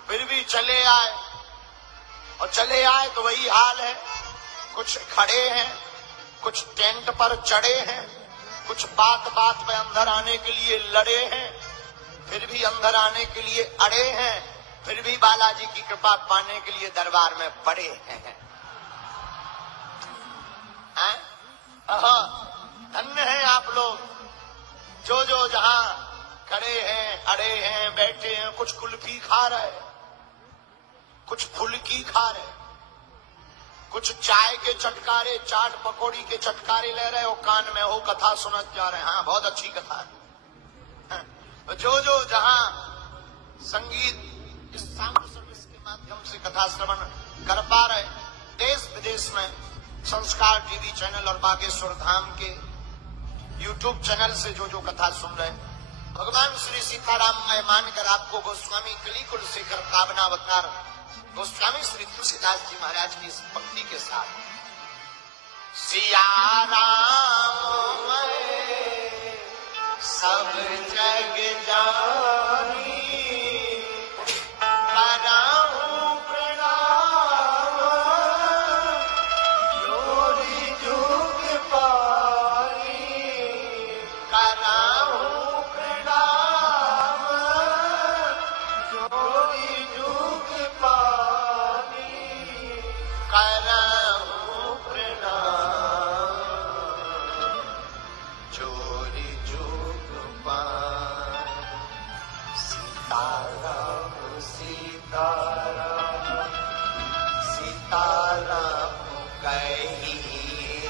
तो फिर भी चले आए, और चले आए तो वही हाल है। कुछ खड़े हैं, कुछ टेंट पर चढ़े हैं, कुछ बात बात पे अंदर आने के लिए लड़े हैं, फिर भी अंदर आने के लिए अड़े हैं, फिर भी बालाजी की कृपा पाने के लिए दरबार में पड़े हैं। धन्य हैं आप लोग, जो जो जहां खड़े हैं, अड़े हैं, बैठे हैं। कुछ कुल्फी खा रहे, कुछ फुल्की खा रहे, कुछ चाय के चटकारे, चाट पकौड़ी के चटकारे ले रहे हो, कान में हो कथा सुनत जा रहे हैं। हाँ, बहुत अच्छी कथा है। जो जो जहां संगीत, इस साउंड सर्विस के माध्यम से कथा श्रवण कर पा रहे, देश विदेश में संस्कार टीवी चैनल और बागेश्वर धाम के यूट्यूब चैनल से जो जो कथा सुन रहे, भगवान श्री सीताराम मैं मानकर आपको गोस्वामी कलिकुल शेखर पावनावतार गोस्वामी श्री तुलसीदास जी महाराज की इस पंक्ति के साथ, सिया राम मैं सब जग जानी, कराऊं प्रणाम जोरी जुग पानी, कराऊं प्रणाम जोरी जुग पानी, कराऊं प्रणाम जोरी जुग पानी। सीताराम सीताराम सीताराम कहिए,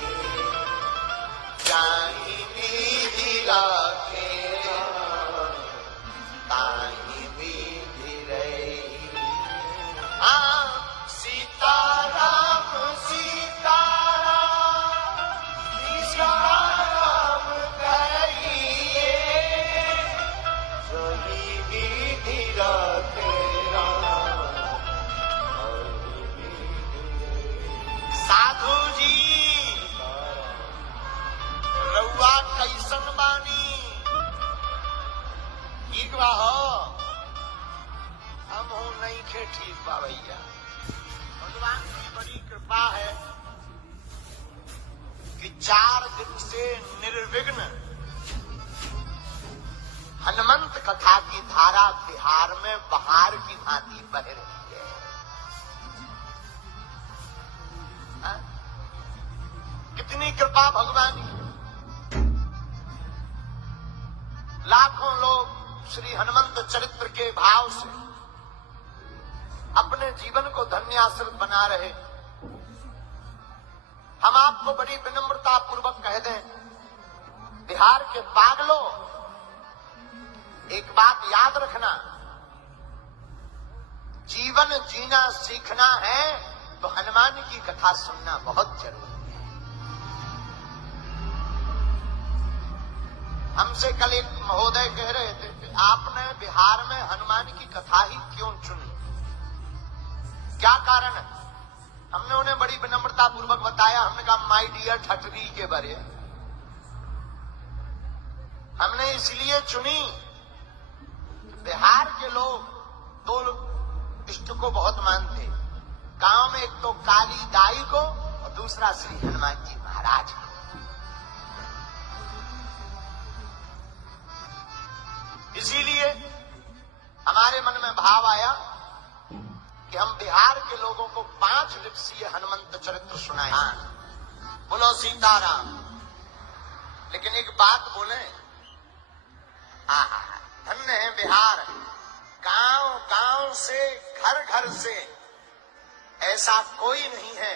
जाहि विधि राखे ताहि विधि रही। हाँ, सीताराम सीताराम सीताराम कहिए, जोहि विधि राखे साधु जी रउआ कैसन बानी? ठीक बा हो? हम हूं नहीं खे ठीक बा भैया। भगवान की बड़ी कृपा है कि 4 दिन से निर्विघ्न हनुमंत कथा की धारा बिहार में बहार की भांति बह रही है। कितनी कृपा भगवान की। लाखों लोग श्री हनुमंत चरित्र के भाव से अपने जीवन को धन्याश्रित बना रहे। हम आपको बड़ी विनम्रता पूर्वक कह दें, बिहार के पागलों, एक बात याद रखना, जीवन जीना सीखना है तो हनुमान की कथा सुनना बहुत जरूरी है। हमसे कल एक महोदय कह रहे थे कि आपने बिहार में हनुमान की कथा ही क्यों चुनी, क्या कारण है? हमने उन्हें बड़ी विनम्रता पूर्वक बताया। हमने कहा माय डियर ठटरी के बारे हमने इसलिए चुनी, बिहार के लोग 2 इष्ट को बहुत मानते। गांव में एक तो काली दाई को और दूसरा श्री हनुमान जी महाराज को। इसीलिए हमारे मन में भाव आया कि हम बिहार के लोगों को 5 दिवसीय हनुमंत चरित्र सुनाएं। बोलो सीताराम। लेकिन एक बात बोले, धन्य है बिहार, गांव गांव से, घर घर से ऐसा कोई नहीं है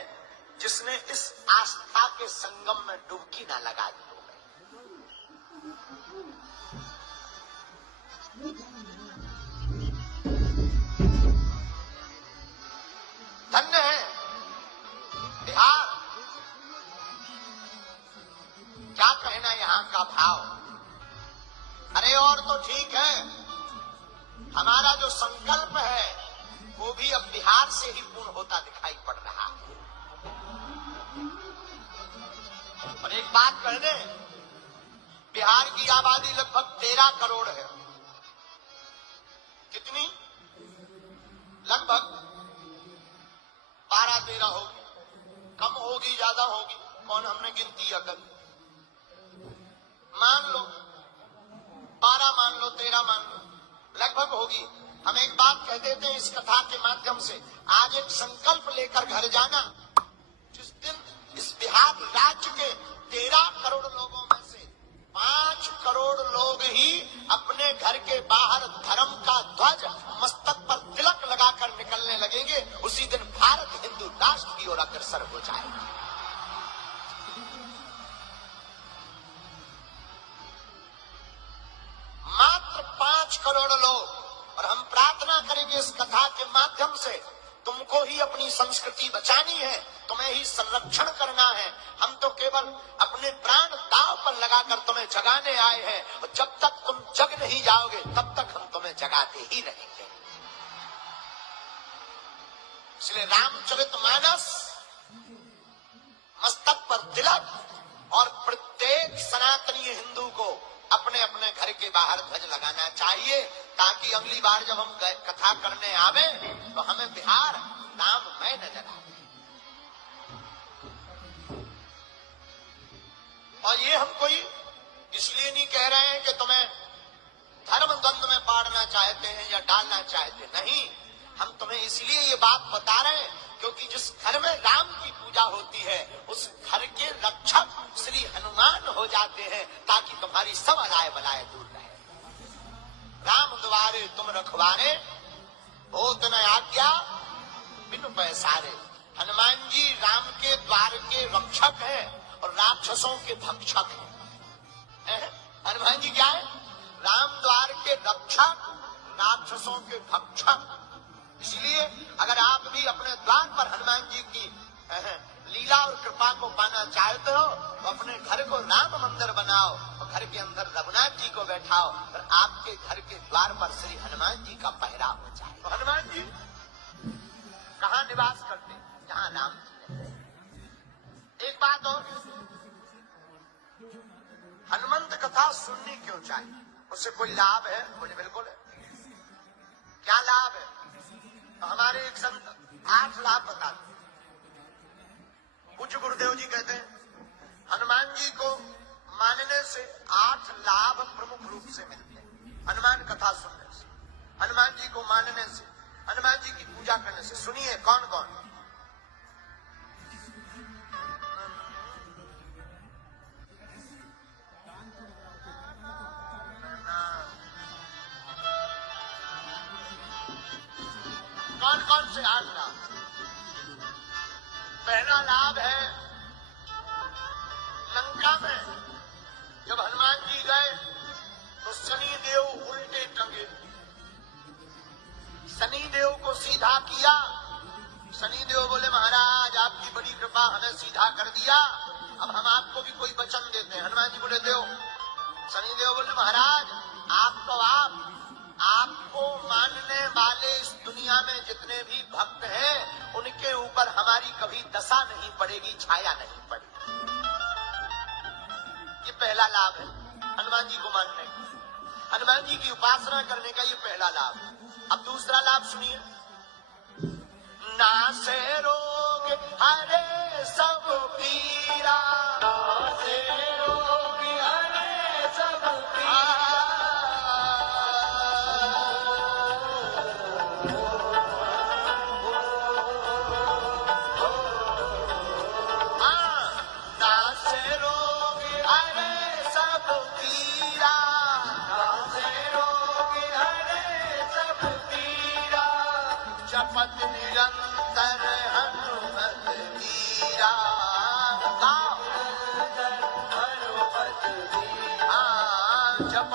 जिसने इस आस्था के संगम में डुबकी ना लगा दी हो। धन्य है बिहार। क्या कहना यहाँ का भाव। अरे और तो ठीक है, हमारा जो संकल्प है वो भी अब बिहार से ही पूर्ण होता दिखाई पड़ रहा है। और एक बात कह दे, बिहार की आबादी लगभग 13 करोड़ है। कितनी? लगभग 12-13 होगी, कम होगी ज्यादा होगी, कौन हमने गिनती है कभी। मान लो 12 मान लो 13 मान लो, लगभग होगी। हम एक बात कह देते हैं इस कथा के माध्यम से, आज एक संकल्प लेकर घर जाना। जिस दिन इस बिहार राज्य के 13 करोड़ लोगों में से 5 करोड़ लोग ही अपने घर के बाहर धर्म का ध्वज मस्तक पर तिलक लगाकर निकलने लगेंगे, उसी दिन भारत हिंदू राष्ट्र की ओर अग्रसर हो जाएगा। मात्र 5 करोड़ लोग, और हम प्रार्थना करेंगे इस कथा के माध्यम से, तुमको ही अपनी संस्कृति बचानी है, तुम्हें ही संरक्षण करना है। हम तो केवल अपने प्राण दांव पर लगाकर तुम्हें जगाने आए हैं, और जब तक तुम जग नहीं जाओगे तब तक हम तुम्हें जगाते ही रहेंगे। इसलिए रामचरितमानस, मस्तक पर तिलक, और प्रत्येक सनातनी हिंदू को अपने अपने घर के बाहर ध्वज लगाना चाहिए, ताकि अगली बार जब हम कथा करने आवे तो हमें बिहार राममय नजर आए। और ये हम कोई इसलिए नहीं कह रहे हैं कि तुम्हें धर्म द्वंद्व में बांटना चाहते हैं या डालना चाहते, नहीं, हम तुम्हें इसलिए ये बात बता रहे हैं क्योंकि जिस घर में राम की पूजा होती है उस घर के रक्षक श्री हनुमान हो जाते हैं, ताकि तुम्हारी सब अलाय बलाय दूर रहे। राम द्वारे तुम रखवारे, होत न आज्ञा बिनु पैसारे। हनुमान जी राम के द्वार के रक्षक हैं और राक्षसों के भक्षक हैं। हनुमान जी क्या है? राम द्वार के रक्षक, राक्षसों के भक्षक। इसलिए अगर आप भी अपने द्वार पर हनुमान जी की लीला और कृपा को पाना चाहते हो तो अपने घर को राम मंदिर बनाओ और घर के अंदर रघुनाथ जी को बैठाओ, और आपके घर के द्वार पर श्री हनुमान जी का पहरा हो जाए। तो हनुमान जी कहाँ निवास करते? जहाँ राम जी। एक बात और, हनुमंत कथा सुननी क्यों चाहिए? उससे कोई लाभ है? बोले बिल्कुल है। क्या लाभ है? तो हमारे एक संत 8 लाभ बताते। पूज्य गुरुदेव जी कहते हैं हनुमान जी को मानने से 8 लाभ प्रमुख रूप से मिलते हैं। हनुमान कथा सुनने से, हनुमान जी को मानने से, हनुमान जी की पूजा करने से। सुनिए कौन कौन? कौन कौन से 8 लाभ? पहला लाभ है, लंका में जब हनुमान जी गए तो शनि देव उल्टे टंगे, शनि देव को सीधा किया। शनि देव बोले महाराज आपकी बड़ी कृपा, हमें सीधा कर दिया, अब हम आपको भी कोई वचन देते हैं। हनुमान जी बोले दो। शनि देव बोले महाराज आपको मानने वाले इस दुनिया में जितने भी भक्त हैं उनके ऊपर हमारी कभी दशा नहीं पड़ेगी, छाया नहीं पड़ेगी। ये पहला लाभ है हनुमान जी को मानने का, हनुमान जी की उपासना करने का ये पहला लाभ। अब दूसरा लाभ सुनिए, नासे रोग हरे सब पीरा, नासे रोग हरे सब पीरा। जपत निरंतर हनुमत वीरा, जपत